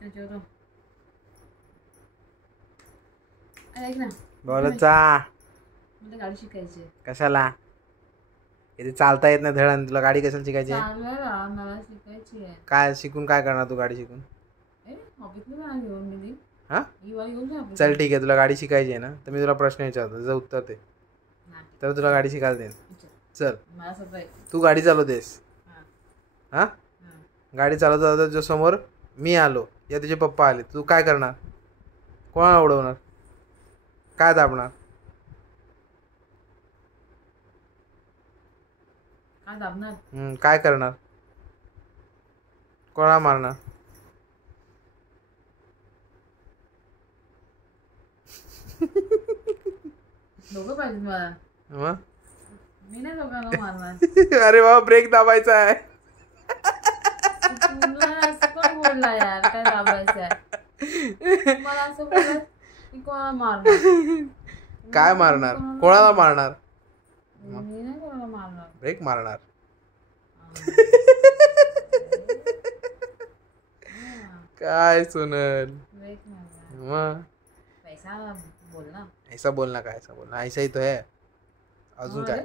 तो ऐक ना, बोलत जा. मला गाडी शिकायची आहे. कशाला? इथे चालता येत नाही धडण, तुला गाडी कशाला शिकायची आहे? चालवायला मला शिकायची आहे. काय शिकून काय करणार तू गाडी शिकून? ऑफिसला मला घेऊन गेली. हा घेऊन जा. चल ठीक आहे, तुला गाडी शिकायची आहे ना, तर मी तुला प्रश्न विचारतो, त्याचं उत्तर दे, तर तुला गाडी शिकायला देईन. चल, मला सवय. तू गाडी चालवतेस. हा गाडी चालवता चालवता तुझ्या समोर मी आलो या तुझे पप्पा आले, तू काय करणार? कोणाला उडवणार? काय दाबणार? काय दाबणार? काय करणार? कोणाला मारणार? दोघं पाहिजे मला. मग मी नाही दोघांना मारणार. अरे बाबा, ब्रेक दाबायचा आहे. तुला असं कोण बोलला यार, काय दाबायचं आहे? मला असं बोलत की कोणाला मारणार? काय मारणार? कोणाला मारणार? मी नाही कोणाला मारणार. ब्रेक मारणार. काय सोनल? ब्रेक मारणार. मग पैसा बोल ना. ऐसा बोलना, काय ऐसा बोलना, ऐसा ही तो है. अजून काय?